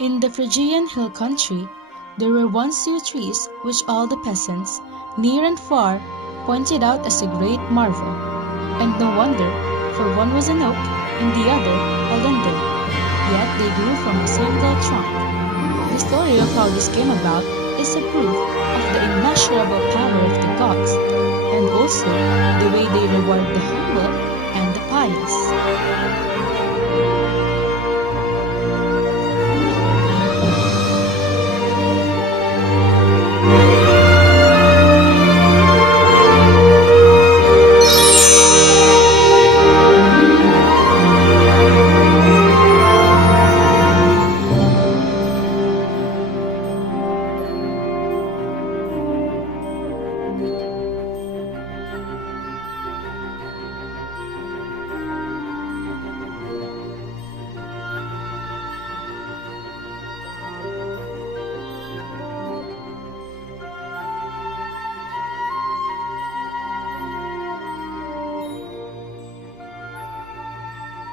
In the Phrygian hill country, there were once two trees which all the peasants, near and far, pointed out as a great marvel. And no wonder, for one was an oak, and the other a linden, yet they grew from a single trunk. The story of how this came about is a proof of the immeasurable power of the gods, and also the way they reward the humble and the pious.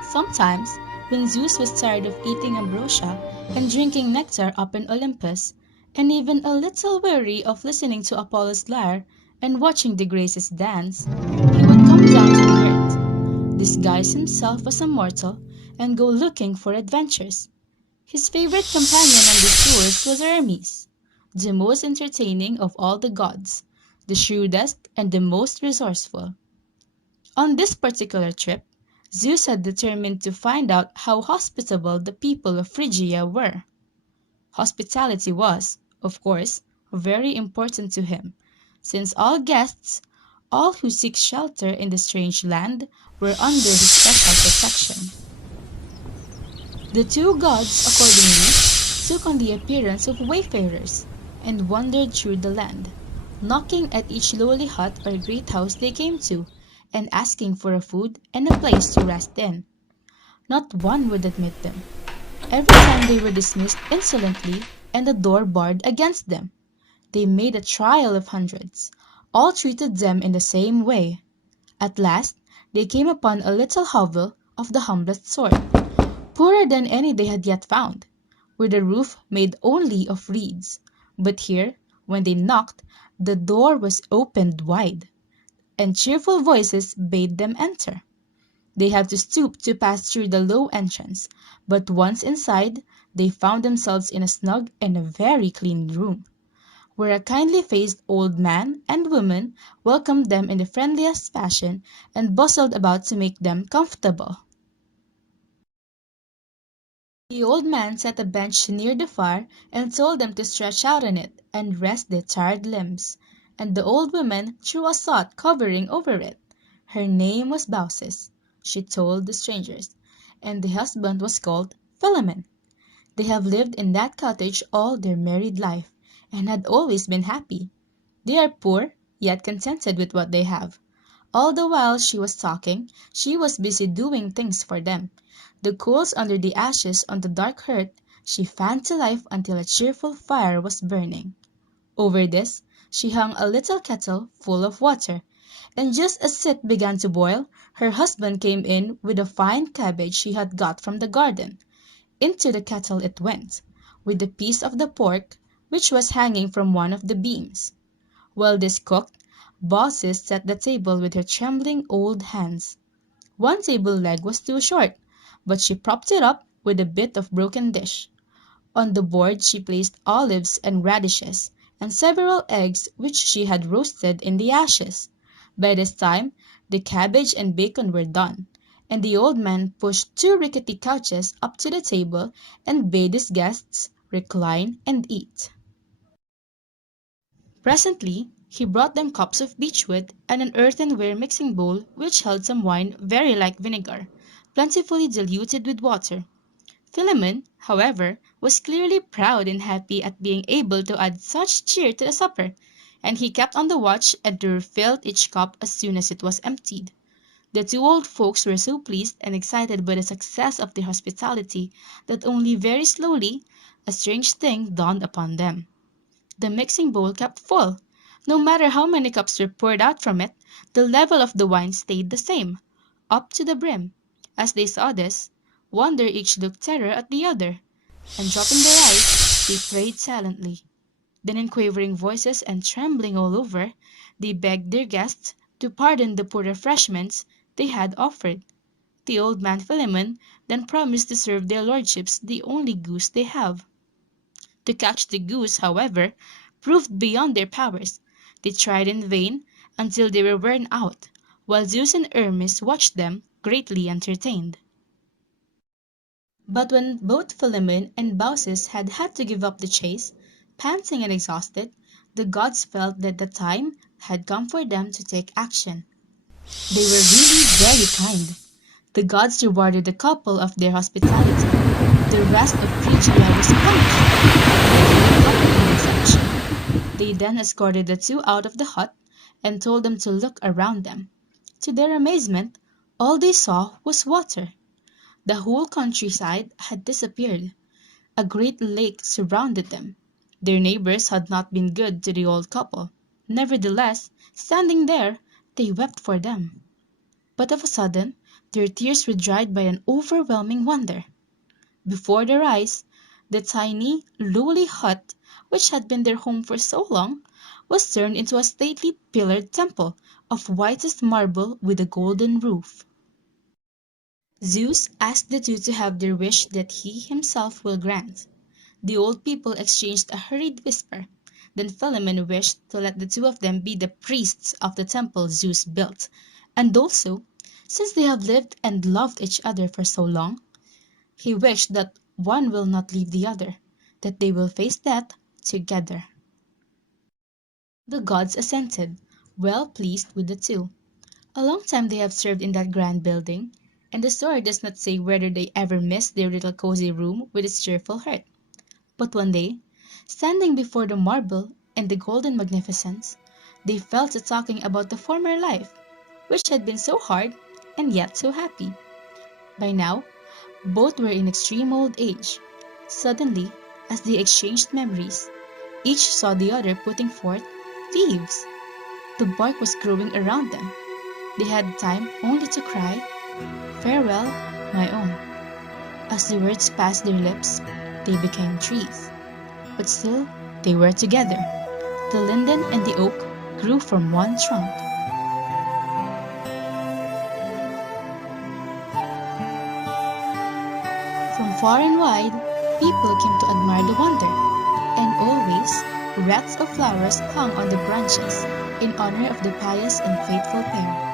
Sometimes, when Zeus was tired of eating ambrosia and drinking nectar up in Olympus, and even a little weary of listening to Apollo's lyre and watching the Graces dance, he would come down to the earth, disguise himself as a mortal, and go looking for adventures. His favorite companion on these tours was Hermes, the most entertaining of all the gods, the shrewdest and the most resourceful. On this particular trip, Zeus had determined to find out how hospitable the people of Phrygia were. Hospitality was, of course, very important to him, since all guests, all who seek shelter in the strange land, were under his special protection. The two gods, accordingly, took on the appearance of wayfarers, and wandered through the land, knocking at each lowly hut or great house they came to, and asking for a food and a place to rest in. Not one would admit them. Every time they were dismissed insolently and the door barred against them. They made a trial of hundreds. All treated them in the same way. At last they came upon a little hovel of the humblest sort, poorer than any they had yet found, with a roof made only of reeds. But here, when they knocked, the door was opened wide, and cheerful voices bade them enter. They had to stoop to pass through the low entrance, but once inside, they found themselves in a snug and a very clean room, where a kindly-faced old man and woman welcomed them in the friendliest fashion and bustled about to make them comfortable. The old man set a bench near the fire and told them to stretch out on it and rest their tired limbs, and the old woman threw a soft covering over it. Her name was Baucis, she told the strangers, and the husband was called Philemon. They have lived in that cottage all their married life, and had always been happy. They are poor, yet contented with what they have. All the while she was talking, she was busy doing things for them. The coals under the ashes on the dark hearth she fanned to life until a cheerful fire was burning. Over this she hung a little kettle full of water, and just as it began to boil, her husband came in with a fine cabbage she had got from the garden. Into the kettle it went, with a piece of the pork which was hanging from one of the beams. While this cooked, Baucis set the table with her trembling old hands. One table leg was too short, but she propped it up with a bit of broken dish. On the board she placed olives and radishes, and several eggs which she had roasted in the ashes. By this time the cabbage and bacon were done, and the old man pushed two rickety couches up to the table and bade his guests recline and eat. Presently he brought them cups of beechwood and an earthenware mixing bowl which held some wine very like vinegar, plentifully diluted with water. Philemon, however, was clearly proud and happy at being able to add such cheer to the supper, and he kept on the watch and refilled each cup as soon as it was emptied. The two old folks were so pleased and excited by the success of their hospitality that only very slowly a strange thing dawned upon them. The mixing bowl kept full. No matter how many cups were poured out from it, the level of the wine stayed the same, up to the brim. As they saw this, wonder each looked terror at the other. and dropping their eyes, they prayed silently. Then in quavering voices and trembling all over, they begged their guests to pardon the poor refreshments they had offered. The old man Philemon then promised to serve their lordships the only goose they have. To catch the goose, however, proved beyond their powers. They tried in vain until they were worn out, while Zeus and Hermes watched them, greatly entertained. But when both Philemon and Baucis had had to give up the chase, panting and exhausted, the gods felt that the time had come for them to take action. They were really very kind. The gods rewarded the couple of their hospitality. The rest of Phrygia was punished, making a public exception. They then escorted the two out of the hut and told them to look around them. To their amazement, all they saw was water. The whole countryside had disappeared. A great lake surrounded them. Their neighbors had not been good to the old couple. Nevertheless, standing there, they wept for them. But of a sudden, their tears were dried by an overwhelming wonder. Before their eyes, the tiny, lowly hut, which had been their home for so long, was turned into a stately pillared temple of whitest marble with a golden roof. Zeus asked the two to have their wish that he himself will grant. The old people exchanged a hurried whisper. Then Philemon wished to let the two of them be the priests of the temple Zeus built, and also, since they have lived and loved each other for so long, he wished that one will not leave the other, that they will face death together. The gods assented, well pleased with the two. A long time they have served in that grand building, and the story does not say whether they ever missed their little cozy room with its cheerful hearth. But one day, standing before the marble and the golden magnificence, they fell to talking about the former life, which had been so hard and yet so happy. By now, both were in extreme old age. Suddenly, as they exchanged memories, each saw the other putting forth leaves. The bark was growing around them. They had time only to cry, "Farewell, my own." As the words passed their lips, they became trees. But still, they were together. The linden and the oak grew from one trunk. From far and wide, people came to admire the wonder, and always wreaths of flowers hung on the branches in honor of the pious and faithful pair.